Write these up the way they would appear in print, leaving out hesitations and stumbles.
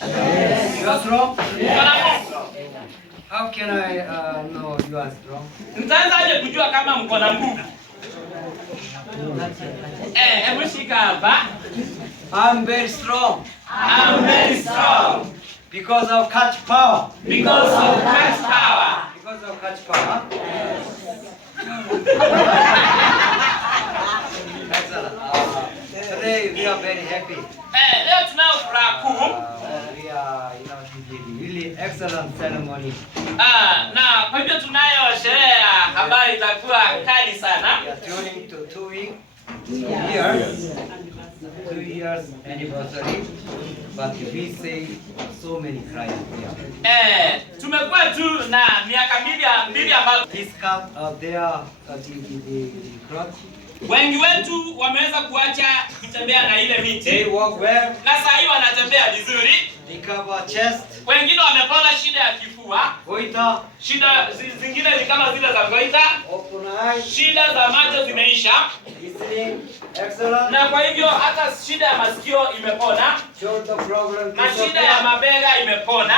Yes. You are strong? Yes. How can I know you are strong? Mtaanzaje kujua kama mko na nguvu? Hebu shika hapa. I'm very strong. I'm very strong. Because of catch power. Because of catch power. Because of catch power. Excellent. Today we are very happy. Leo tunao furaha kuu. We are, really excellent ceremony. Na kwa hivyo tunayo sherehe ambayo itakuwa kali sana. We are turning to 2 years. 2 years anniversary. But we say so many cries here. Tumekuwa tu na miaka mbili ambayo This cup there, the crutch. wengi wetu wameweza kuacha kutembea na ile miti. They walk well. Na sasa hivi wanatembea vizuri. They cover chest. Wengine wamepona shida ya kifua. Goita. Shida zingine ni kama zile za goita. Open eyes. Shida za macho zimeisha. Listening. Excellent. Na kwa hivyo hata shida ya masikio imepona. Shoulder problem. Na shida ya mabega imepona.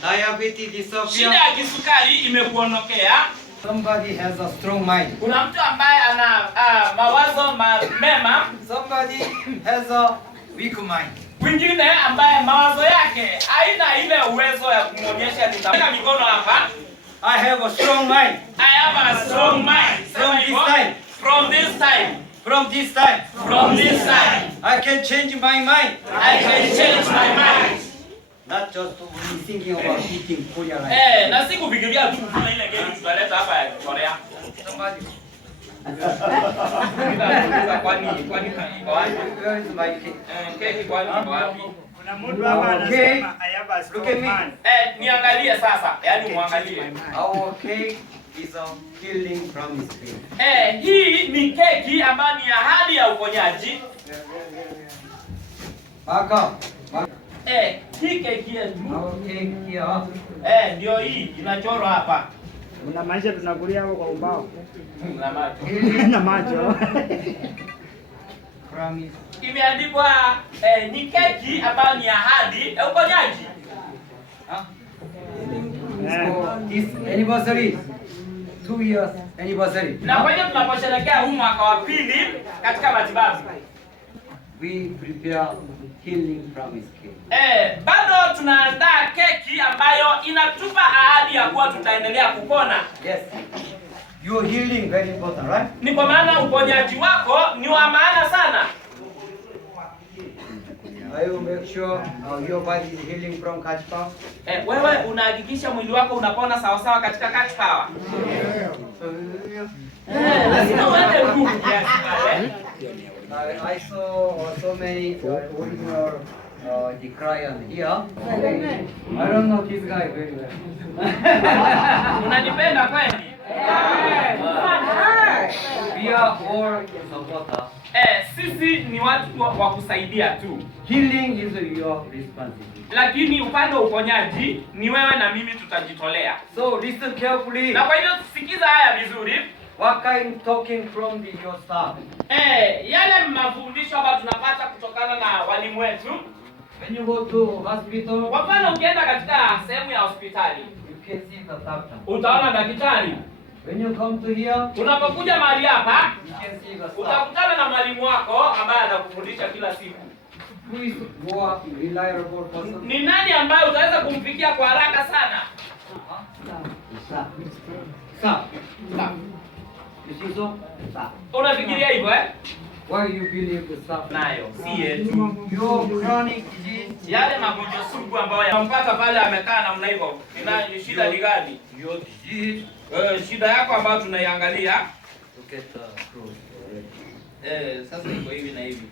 Diabetes disappear. Shida ya kisukari imekuondokea. Somebody has a strong mind. Kuna mtu ambaye ana mawazo mema. Somebody has a weak mind. Mwingine ambaye mawazo yake haina ile uwezo ya kumwonyesha nitaweka mikono hapa. I have a strong mind. I have a strong mind. From this time. From this time. From this time. From this time. I can change my mind. I can change my mind. Not just thinking about eating Korea rice. Na si kufikiria tu kula ile geni tutaleta hapa ya Korea. Somebody. Kwani iko wapi? Where is my cake? Keki kwani iko wapi? Kuna mtu hapa anasema I have a strong mind. Niangalie sasa, yaani muangalie. Our cake is a healing promise cake. Hii ni keki ambayo ni ahadi ya uponyaji. Back up. Hii keki yetu. Our cake here. Ndio hii inachorwa hapa. Kuna maisha tunakulia hapo kwa ubao. Na macho. Na macho. Promise. Imeandikwa ni keki ambayo ni ahadi ya uponyaji. This anniversary, 2 years anniversary. Na kwa hiyo tunaposherehekea huu mwaka wa pili katika matibabu. We prepare healing promise cake. Bado tunaandaa keki ambayo inatupa ahadi ya kuwa tutaendelea kupona. Yes. Your healing very important, right? Ni kwa maana uponyaji wako ni wa maana sana. I will make sure your body is healing from catch power. Wewe unahakikisha mwili wako unapona sawa sawa katika catch power. Lazima uende nguvu kiasi pale. I saw so many original the Korean here. I don't know this guy very well. Unanipenda kweli? We are all supporters. Sisi ni watu wa kusaidia tu. Healing is your responsibility. Lakini upande wa uponyaji ni wewe na mimi tutajitolea. So listen carefully. Na kwa hivyo sikiza haya vizuri. What kind talking from your staff? Yale mafundisho ambayo tunapata kutokana na walimu wetu. When you go to hospital, Kwa mfano ukienda katika sehemu ya hospitali, you can see the doctor. utaona daktari. When you come to here, Unapokuja mahali hapa, you can see the staff. utakutana na mwalimu wako ambaye anakufundisha kila siku. Who is more reliable person? Ni nani ambaye utaweza kumfikia kwa haraka sana? Staff. Staff. You see so? Staff. Unafikiria hivyo Why you believe the staff? Nayo si yetu. Your chronic disease. Yale magonjwa sugu ambayo yanampata pale amekaa namna hivyo. Ni shida ni gani? Your disease. Shida yako ambayo tunaiangalia. Look at the clothes. Sasa iko hivi na hivi.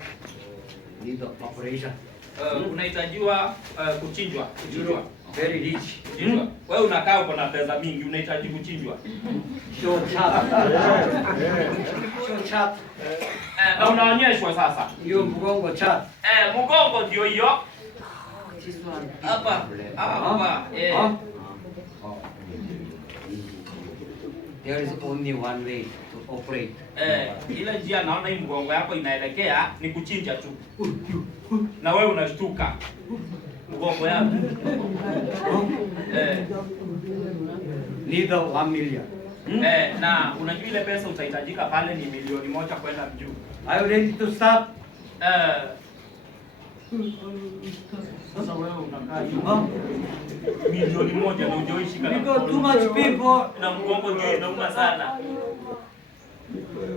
Need the operation. Unahitajiwa kuchinjwa. Very rich. Kuchinjwa. Wewe unakaa uko na pesa mingi, unahitaji kuchinjwa. Show chart. Show chart. Na unaonyeshwa sasa. Your mgongo chart. Mgongo ndio hiyo. This one. Hapa. Hapa. There is only one way to operate. Ile njia naona hii mgongo yako inaelekea ni kuchinja tu. Na wewe unashtuka. mgongo yako. Neither 1 million. Na unajua ile pesa utahitajika pale ni milioni 1 kwenda juu. Are you ready to start? Sasa wewe unakaa hiyo milioni 1 na ujoishi kana. Because too much people Na mgongo ndio inauma sana.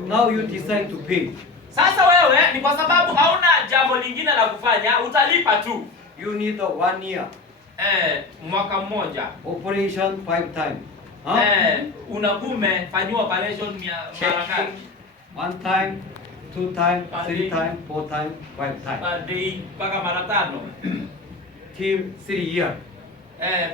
Now you decide to pay. Sasa wewe ni kwa sababu hauna jambo lingine la kufanya, utalipa tu. You need 1 year. Mwaka mmoja. Operation 5 times. Unakume fanywa operation mara ngapi? 1 time, 2 time, 3 time, 4 time, 5 time. Baadaye mpaka mara 5. Till 3 years.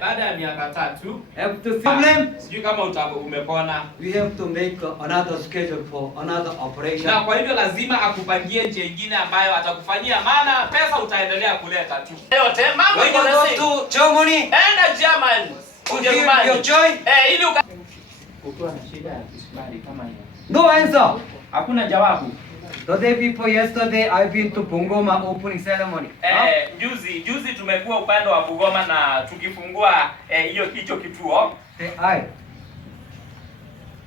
Baada ya miaka 3, Have to problem. Sijui kama umepona. We have to make another schedule for another operation. Na kwa hivyo lazima akupangie njia nyingine ambayo atakufanyia, maana pesa utaendelea kuleta tu. Yote mambo When you go to Germany, enda German. Ujerumani. Your choice. Ili ukiwa na shida ya kisukari kama hiyo. No answer. Hakuna jawabu. The day before yesterday, I've been to Bungoma opening ceremony. Juzi tumekuwa upande wa Bungoma na tukifungua hicho kituo.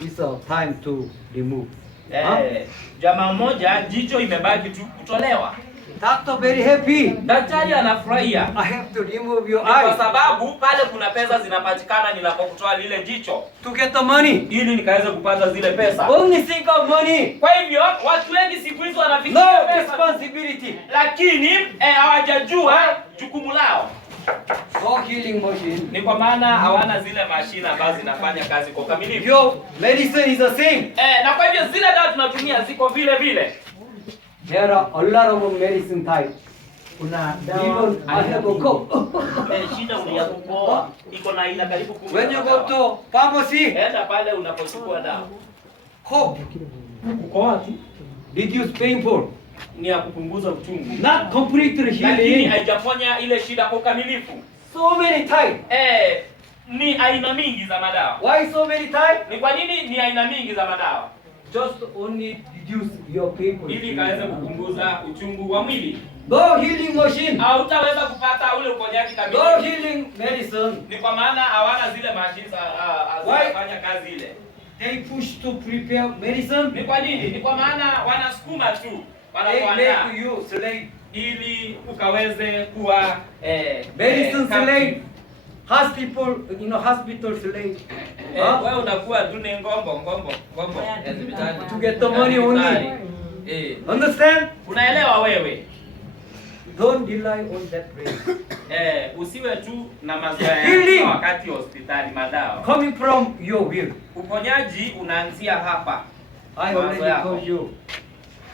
It's a time to remove. Jamaa mmoja jicho imebaki tu kutolewa. Doctor very happy. Daktari anafurahia. I have to remove your Kwa eye. sababu pale kuna pesa zinapatikana ninapokutoa lile jicho. To get the money. Ili nikaweze kupata zile pesa. Only think of money. Kwa hivyo watu wengi siku hizo wanafikiria No pesa, responsibility. lakini hawajajua jukumu lao. No healing machine. Ni kwa maana hawana zile mashine ambazo zinafanya kazi kwa ukamilifu. Your medicine is the same. Na kwa hivyo zile dawa tunatumia ziko vile vile. There are a lot of medicine type. Kuna dawa I have a cough. Shida ya kukohoa iko na aina karibu 10. When you go to pharmacy, enda pale unapochukua dawa. cough. Kukohoa tu Reduce painful. ni ya kupunguza uchungu. Not completely Lakini healing. haijaponya ile shida kwa ukamilifu. So many type. Ni aina mingi za madawa. Why so many type? Ni kwa nini ni aina mingi za madawa? Just only reduce your painful. Ili kaweze kupunguza uchungu wa mwili. No healing machine. Hautaweza kupata ule uponyaji kamili. No healing medicine. Ni kwa maana hawana zile mashine zinafanya kazi ile. They push to prepare medicine. Ni kwa nini? Ni kwa maana wanasukuma tu. They Wanakuandaa make you slave. ili ukaweze kuwa Medicine slave. Hospital slave. Wewe unakuwa dune ngombo To get the money only. Understand? Unaelewa wewe? Don't rely on that prayer. Usiwe tu na mazoea Healing. wakati hospitali madawa. Coming from your will. Uponyaji unaanzia hapa. I already told you.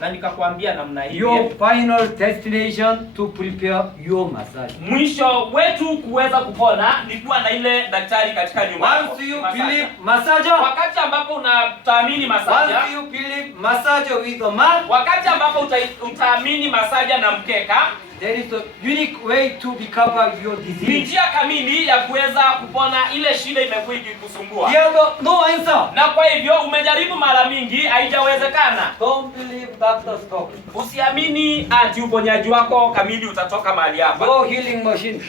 Na nikakwambia namna hii. Your final destination to prepare your massage. Mwisho wetu kuweza kupona ni kuwa na ile daktari katika nyumba yako. Once you believe massage, wakati ambapo unataamini masaja, once you believe massage with a mat, wakati ambapo utaamini masaja na mkeka, there is a unique way to recover your ni disease. njia kamili ya kuweza kupona ile shida imekuwa ikikusumbua. There is no answer. Na kwa hivyo umejaribu mara mingi haijawezekana. Don't believe doctor's talk. Usiamini ati uponyaji wako kamili utatoka mahali hapa. No healing machine.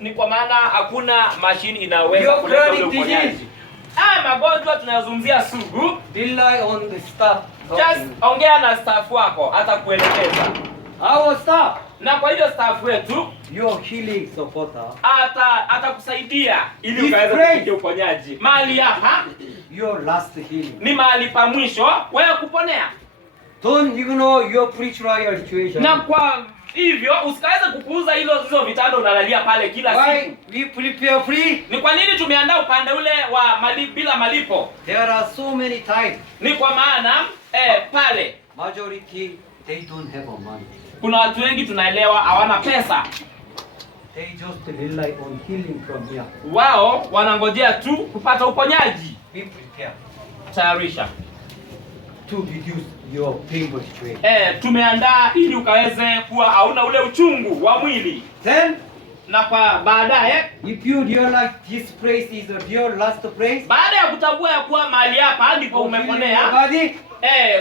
Ni kwa maana hakuna mashine inaweza Your kuleta ule chronic uponyaji. disease. Magonjwa tunayozungumzia sugu, Rely on the staff. just ongea na staff wako hata kuelekeza. Our staff. Na kwa hiyo staff wetu Your healing supporter. atakusaidia ili This ukaweza praise. kufikia uponyaji. Mahali hapa Your last healing. ni mahali pa mwisho wewe kuponea. Don't ignore your pre-trial situation. Na kwa hivyo usikaweze kupuuza hizo vitanda unalalia pale kila Why siku. we prepare free? Ni kwa nini tumeandaa upande ule wa bila malipo? There are so many types. Ni kwa maana pale Majority they don't have a money. kuna watu wengi tunaelewa hawana pesa. They just rely on healing from here. Wao wanangojea tu kupata uponyaji. We prepare Tayarisha. to reduce your painful situation. Tumeandaa ili ukaweze kuwa hauna ule uchungu wa mwili. Then Na kwa baadaye, if you realize this place is your last place, baada ya kutambua ya kuwa mahali hapa ndipo umeponea,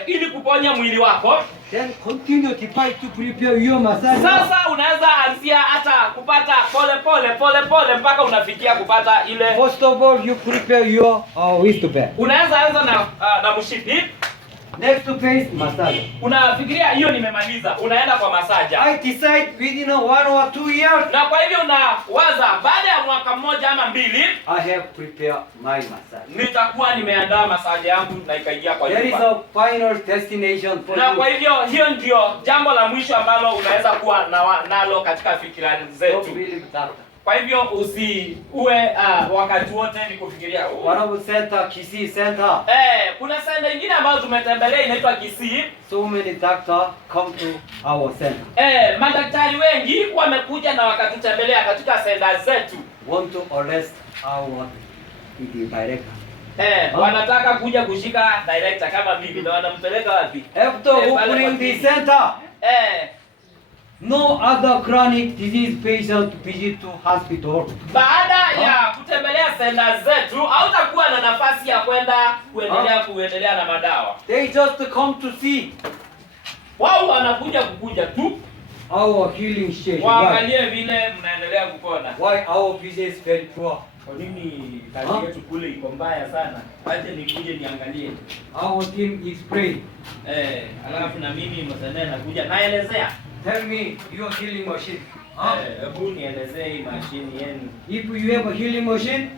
ili kuponya mwili wako, then continue to prepare your massage. Sasa unaweza anzia hata kupata pole mpaka unafikia kupata ile. First of all, you prepare your wristband. Unaweza anza na mshipi. Next phase, massage. Unafikiria hiyo nimemaliza, unaenda kwa masaja. I decide within 1 or 2 years. Na kwa hivyo unawaza baada ya mwaka mmoja ama 2, I have prepared my massage. Nitakuwa nimeandaa masaja yangu na ikaingia kwa nyumba. There is a final destination for na you. kwa hivyo hiyo ndio jambo la mwisho ambalo unaweza kuwa nalo katika fikira zetu. Kwa hivyo usiue wakati wote ni kufikiria. One center, Kisii Center. Kuna center nyingine ambayo tumetembelea inaitwa Kisii. So many doctors come to our center. Madaktari wengi wamekuja na wakatutembelea katika center zetu. Want to arrest our director. Wanataka kuja kushika director kama mimi na wanampeleka wapi? After opening the center, no other chronic disease patient visit to hospital. Baada ya kutembelea center zetu, hautakuwa na nafasi ya kuendelea na madawa. They just come to see. Wao wanakuja tu Our healing station. Waangalie vile mnaendelea kupona. Why our business very poor? Kwa nini kazi yetu kule iko mbaya sana? Acha nikuje niangalie. Our team is praying. Alafu na mimi msanii nakuja naelezea. Tell me your healing machine. Hebu nielezee hii mashine yenu. If you have a healing machine,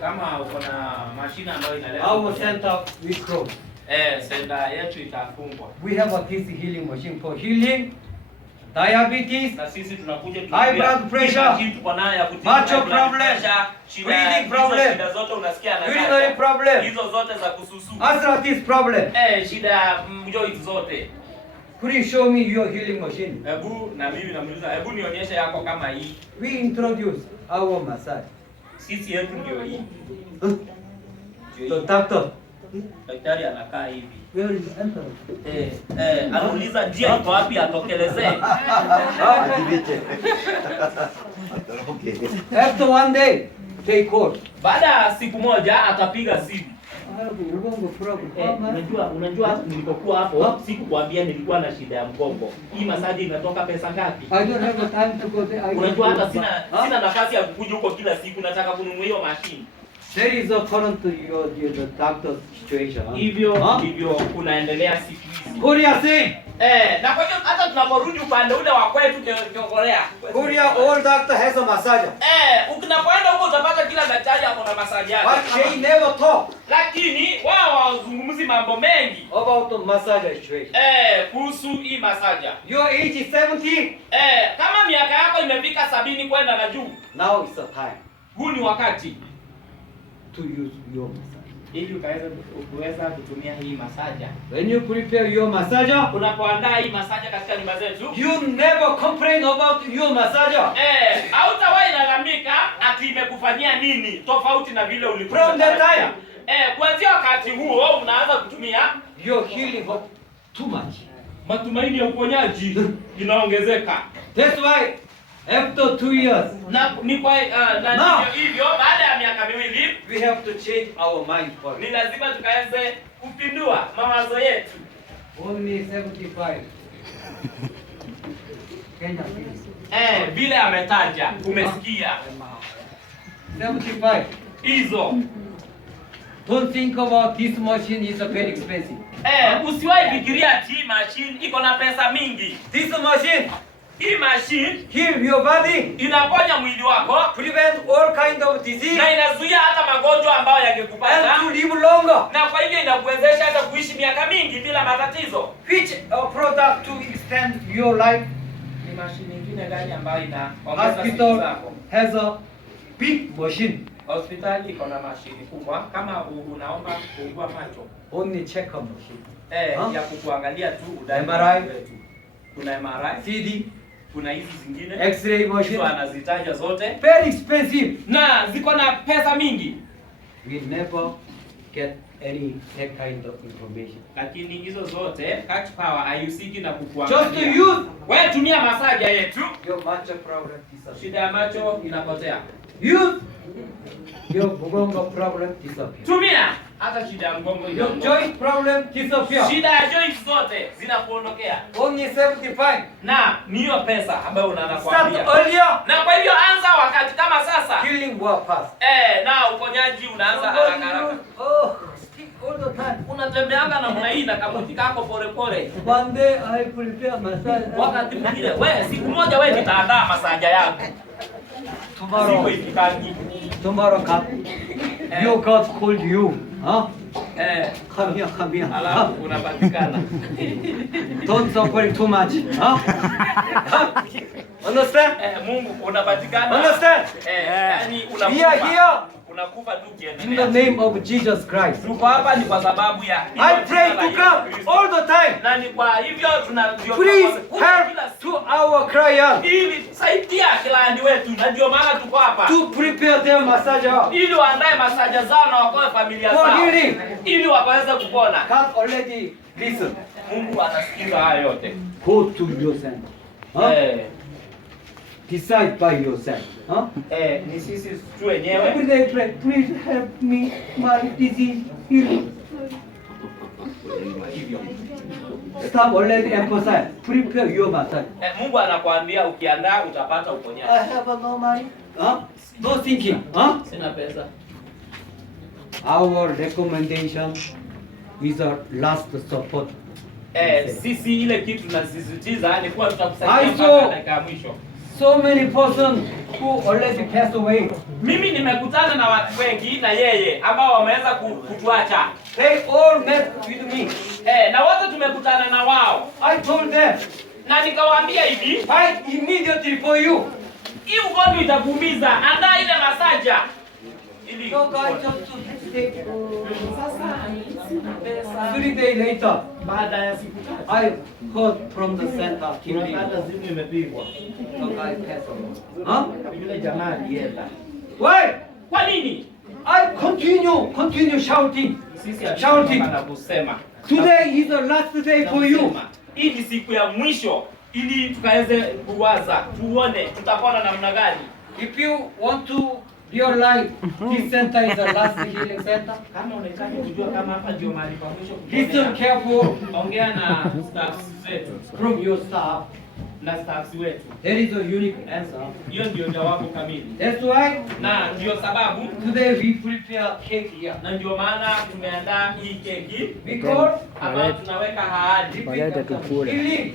kama uko na mashine ambayo inaleta. our center will close. Center yetu itafungwa. We have a this healing machine for healing diabetes, na sisi tunakuja high blood pressure, tuko nayo ya kutibu macho problem, breathing problem, shida zote unasikia na urinary problem, hizo zote za kususu, arthritis problem, shida ya joint zote. Please show me your healing machine. Hebu na mimi namuuliza, hebu nionyeshe yako kama hii. We introduce our massage. Sisi yetu ndio hii. So doctor, daktari anakaa hivi. where is enter? Anauliza njia iko wapi atokelezee. After one day, they call. Baada ya siku moja atapiga simu. Unajua nilipokuwa hapo sikukwambia nilikuwa na shida ya mgongo. Hii masaji inatoka pesa ngapi? I don't have time to go there. Unajua hata sina nafasi ya kukuja huko kila siku, nataka kununua hiyo mashine. There is a current to your the doctor's situation. Hivyo kunaendelea siku hizi. Korea say. Na kwa hiyo hata tunaporudi upande ule wa kwetu Korea. Korea all doctor has a massager. Ukinapoenda huko utapata kila daktari ako na massage yake. But they never talk. Lakini wao hawazungumzi mambo mengi About the massager situation. Kuhusu hii massage. Your age is 70. Kama miaka yako imefika 70 kwenda na juu. Now is the time. Huu ni wakati to use your massager. Ili ukaweza kutumia hii massage. When you prepare your massager, unapoandaa hii massage katika nyumba zetu, you never complain about your massager. Hautawahi lalamika ati imekufanyia nini tofauti na vile ulikuwa. From the time, kuanzia wakati huo unaanza kutumia your healing hope too much. Matumaini ya uponyaji inaongezeka. That's why after 2 years, hivyo baada ya miaka 2 we have to change our mind first. Ni lazima tukaanze kupindua mawazo yetu. Only 75. Kenya. Vile ametaja umesikia. 75. Hizo. Don't think about this machine is very expensive. Usiwahi fikiria ati machine iko na pesa mingi. This machine, hii machine heal your body, inaponya mwili wako, prevent all kind of disease, na inazuia hata magonjwa ambayo yangekupata, and to live longer. Na kwa hivyo inakuwezesha hata kuishi miaka mingi bila matatizo. Which product to extend your life? Ni machine nyingine gani ambayo inaongeza siku Hospital zako? has a big machine. Hospitali iko na mashine kubwa. Kama unaomba kuugua macho, only check a machine. Ya kukuangalia tu MRI, kuna MRI, CD, kuna hizi zingine X-ray machine, anazitaja zote, very expensive na ziko na pesa mingi. We never get any that kind of information. Lakini hizo zote Catch Power haihusiki na Just to kukuangalia. use Wewe tumia masaja yetu, your macho problem disappear. shida ya macho inapotea. Use your mgongo problem disappear. Tumia hata shida ya mgongo Your inaondoka. joint problem disappear. Shida ya joints zote zinakuondokea. Only 75. Na ni hiyo pesa ambayo Start unakuambia. earlier. Na kwa hivyo anza wakati kama sasa. Healing will pass. Na uponyaji unaanza haraka haraka. Oh, stick all the time. Unatembeanga namna hii na kamuti kako pole pole. One day I prepare massage. Wakati mwingine wewe siku moja wewe nitaandaa masaja yako. Siku Tomorrow. ifikangi. Tomorrow God. Your God called you. Huh? Come here, come here. Alafu unapatikana. Don't suffer too much. Huh? Understand? Mungu unapatikana. Understand? Yani We unakufa. are here Unakufa tu in the ukiendelea. name of Jesus Christ. Tuko hapa ni kwa sababu ya I pray to come all the time. na ni kwa hivyo tunavyo Please help to our client ili saidia client wetu, na ndio maana tuko hapa to prepare their massage. ili waandae masaja zao na wakoe familia For zao healing. ili wakaweze kupona. God already listen. Mungu anasikiza haya yote. Go to yourself. Huh? Decide by yourself. Huh? Ni sisi tu wenyewe. Every day pray, please help me, my disease healing. Stop already emphasize. Prepare your massage. Mungu anakuambia ukiandaa utapata uponyaji. I have no money. Huh? No thinking. Huh? Sina pesa. Our recommendation is a last support. Sisi ile kitu tunasisitiza ni kuwa tutakusaidia I mpaka saw- dakika ya mwisho. So many persons who already passed away. Mimi nimekutana na watu wengi na yeye ambao wameweza kutuacha. They all met with me. Na wote tumekutana na wao. I told them, Na nikawaambia hivi, fight immediately for you. hii ugonjwa itakuumiza, andaa ile masaja. Ili So guys, just to hesitate. 3 days later, baada ya siku tatu I heard from the center, Kimberley. Hata simu imepigwa. So guys, passed away. Huh? Yule jamaa alienda. Why? kwa nini? I continue shouting. Sisi Shouting. hatuko na kusema. Today is the last day for you. Tunasema, hii ni siku ya mwisho ili tukaweze kuwaza, tuone tutapona namna gani. If you want to realize this center is the last healing center, Kama unahitaji kujua kama hapa ndio mahali pa mwisho listen kuponea, careful ongea na staffs zetu from your staff. na staffs wetu. There is a unique answer. Hiyo ndio jawabu kamili. That's why Na ndio sababu today we prepare cake here. na ndio maana tumeandaa hii keki Because ambayo tunaweka ahadi. healing.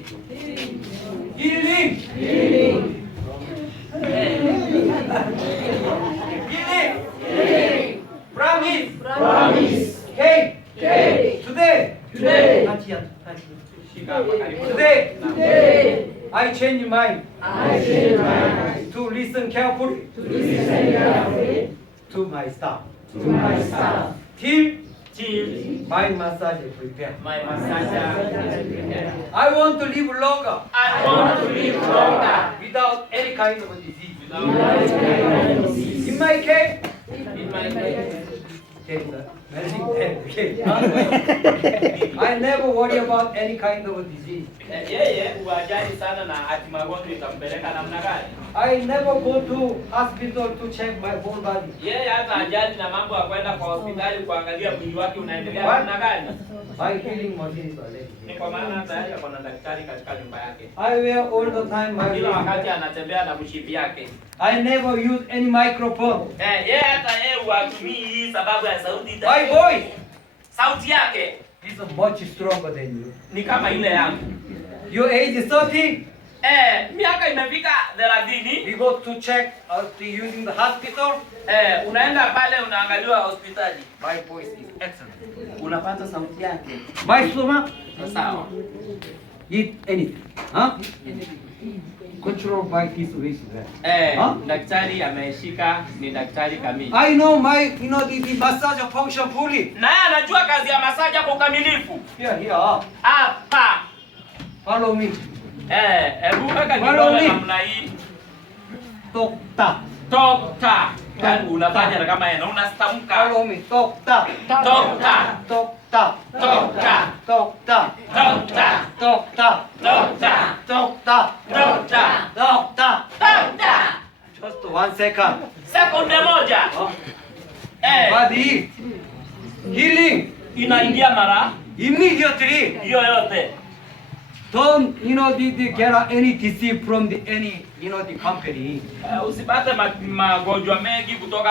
Healing. Healing. Promise. Cake. Today. Not yet. Shika hapa karibu. Today. I change mind. To listen carefully. To my staff. Till Till my massage is prepared. my massager is prepared. I want to live longer I want to live longer without any kind of disease. without any disease. In my case, In my case, I never worry about any kind of disease. yeye huajali sana na ati magonjwa itampeleka namna gani. I never go to hospital to check my whole body. Yeye hata ajali na mambo ya kwenda kwa hospitali kuangalia mwili wake unaendelea What? namna gani. My healing machine is already. Ni kwa maana tayari ako na daktari katika nyumba yake. I wear all the time my Kila wakati healing. anatembea na mshipi yake. I never use any microphone. Yeye hata yeye huatumii hii sababu ya sauti. My voice Sauti yake is much stronger than you. ni kama ile yangu. Your age is 30. Miaka imefika 30. We go to check using the hospital. Unaenda pale unaangaliwa hospitali. My voice is excellent. Unapata sauti yake. My stomach, Sawa. eat anything. Huh? Control by this wish. Huh? Daktari ameshika ni daktari kamili. I know the massage function fully. Naye anajua kazi ya masaja kwa ukamilifu. Here. Hapa. Follow me. Hebu weka Follow kidole me. namna hii. Tokta. Tokta. Yaani unafanya kama yeye na unastamka. Follow me. Tokta. Tokta. Tokta. Tokta. Tokta. Tokta. Tokta. Tokta. Tokta. Tokta. Tokta. Tokta. Just 1 second. Sekunde moja. Body. Healing. Inaingia mara Immediately. hiyo yote. Don't, get any disease from the company. Usipate magonjwa mengi kutoka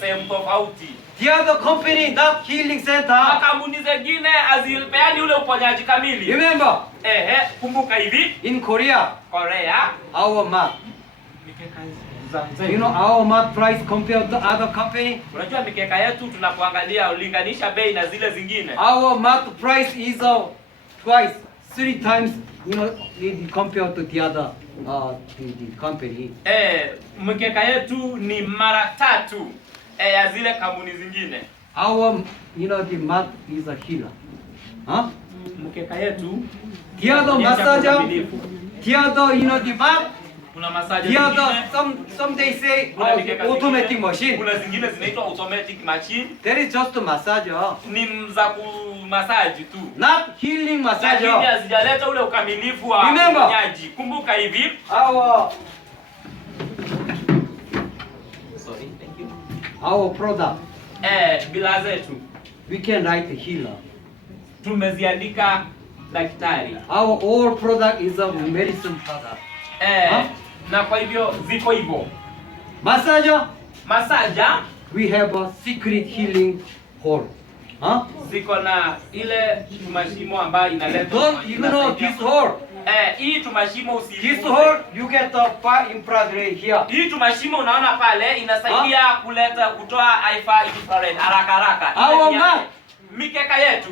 sehemu tofauti. The other company, that healing center. Kampuni zingine hazipeani ule uponyaji kamili. Remember, Kumbuka hivi, in Korea, our mat. Our mat price compared to other company. Unajua mikeka yetu tunapoangalia ulinganisha bei na zile zingine. Our mat price is twice, 3 times, compared to the other the company. Mikeka yetu ni mara 3 ya zile kampuni zingine. Our, the mat is a healer. Mkeka yetu the other massager, the other, the mat. Kuna massage The other, zingine. some they say automatic machine. Kuna zingine zinaitwa automatic machine. That is just a massager. Ni za kumasaji tu. Not healing massager. Lakini hazijaleta ule ukamilifu wa uponyaji. Kumbuka hivi. Our product. Bila zetu. We can write healer. Tumeziandika daktari. Our all product is a medicine product. Na kwa hivyo ziko hivyo. Massager. Masaja. We have a secret healing hole. Ziko na ile tumashimo ambayo inaleta. Don't you know this hole? Hii tumashimo usiku. This hole you get the far infrared ray here. Hii tumashimo unaona pale inasaidia kutoa infrared haraka. Our mat. Mikeka yetu.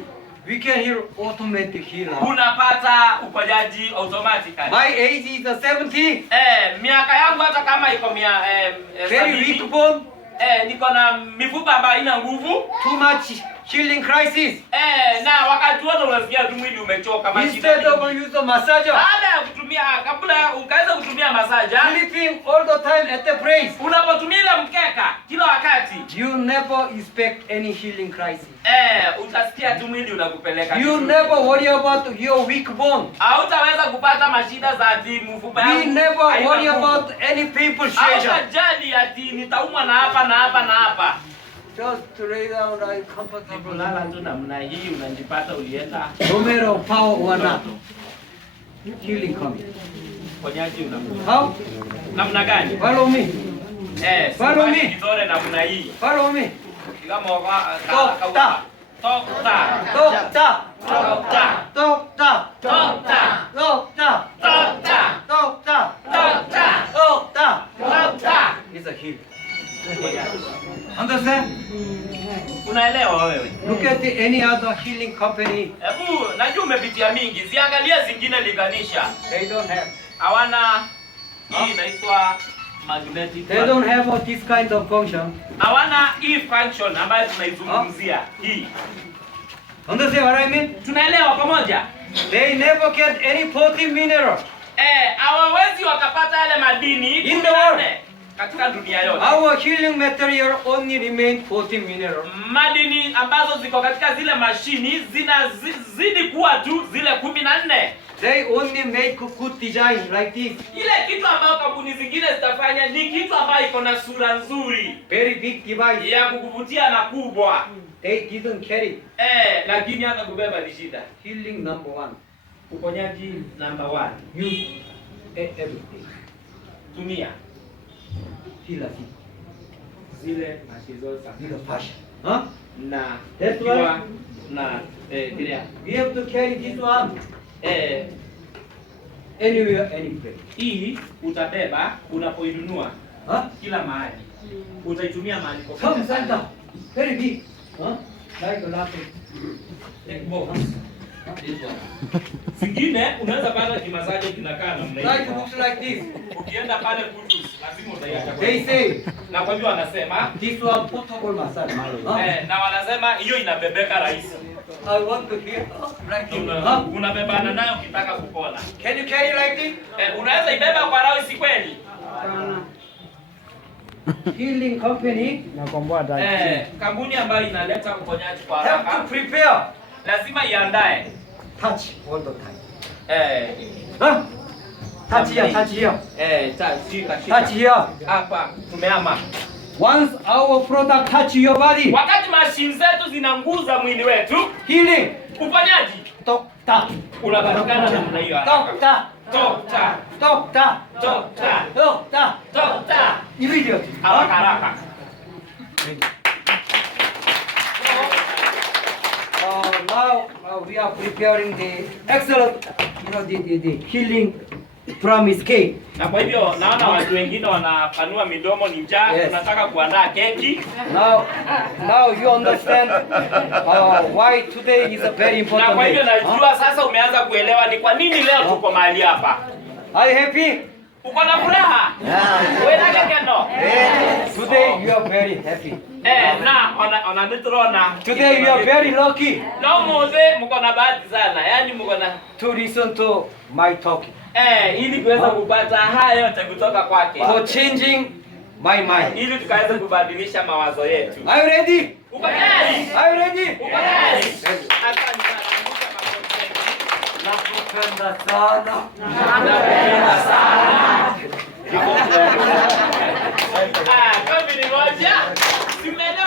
We can heal automatic healer. Unapata uponyaji automatically. My age is 70. Miaka yangu hata kama iko Very weak bone. Niko na mifupa ambayo haina nguvu. Too much healing crisis. Na wakati wote unasikia tu mwili umechoka. Instead of use a massager. Baada ya kutumia kabla ukaweza kutumia massager. Sleeping all the time at the place. Unapotumia ile mkeka kila wakati. You never expect any healing crisis. Utasikia tu mwili unakupeleka. You never worry about your weak bone. Hautaweza kupata mashida za ati mfupa yangu. We never worry about any painful seizure. Hautajali ati nitaumwa na hapa na hapa na hapa. Just lay down like comfortable. Lala tu namna hii unajipata ulienda. No matter power or not. Healing coming. Ponyaji unakuja. How? Namna gani? Follow me. Follow me. Kitore namna hii. Follow me. Kama waka Tokta. Tokta. Tokta. Tokta. Tokta. Tokta. Tokta. Tokta. Tokta. Tokta. Tokta. Tokta. It's a heal. Understand? Unaelewa wewe? Look at any other healing company. Hebu najua umepitia mingi. Ziangalie zingine linganisha. They don't have. Hawana hii inaitwa magnetic. They don't have this kind of function. Hawana hii function ambayo tunaizungumzia hii. Understand what I mean? Tunaelewa pamoja? They never get any protein mineral. Hawawezi wakapata yale madini In the world. Katika dunia yote. Our healing material only remain 14 mineral. Madini ambazo ziko katika zile mashini zinazidi kuwa tu zile 14. They only make good design like this. Ile kitu ambayo kampuni zingine zitafanya ni kitu ambayo iko na sura nzuri. Very big device. Ya kukuvutia na kubwa. They didn't carry. Lakini hata kubeba ni shida. Healing number 1. Uponyaji number 1. Use everything. Tumia Healer. zile mashini zote Healer passion. na That's kiwa na kile. We have to carry this one. Anywhere, anywhere. Hii utabeba unapoinunua kila mahali. Utaitumia mahali popote. Come center. Very big. Like a lot of Zingine unaweza pata kimasaje kinakaa namna hiyo. Like looks like this. Ukienda pale Kutus lazima utaiacha. They say Na kwa hivyo wanasema this one portable massage. na wanasema hiyo inabebeka rahisi. I want to hear like Unabebana nayo ukitaka kupona. Can you carry like this? Unaweza ibeba kwa rahisi kweli? healing company Nakomboa taji. Kampuni ambayo inaleta uponyaji kwa have to haraka prepare. lazima iandae. Touch all the time. Eh, Huh? Touch here, touch here. shika Touch here. hapa tumeama. Once our product touch your body, Wakati mashine zetu zinanguza mwili wetu, healing. uponyaji Doctor. unapatikana namna hiyo haraka. Doctor. Doctor, Doctor. doctor, Doctor. doctor. Immediately. Haraka haraka. Now we are preparing the excellent, the healing promise cake. Na kwa hivyo naona watu wengine wanapanua midomo, ni njaa. Yes. Tunataka kuandaa keki. Now you understand why today is a very Na important kwa hivyo day. najua sasa umeanza kuelewa ni kwa nini leo tuko mahali hapa. Are you happy? Uko na furaha? Wewe na kendo. Today you are very happy. Na ona nitrona. Today you are very lucky Na mmoja mko na bahati sana. Yaani mko na to listen to my talking. ili kuweza kupata haya yote kutoka kwake. For changing my mind. Ili tukaweza kubadilisha mawazo yetu. Are you ready? Uko tayari? Are you ready? Uko tayari? Asante sana. Nakupenda sana. Napenda sana.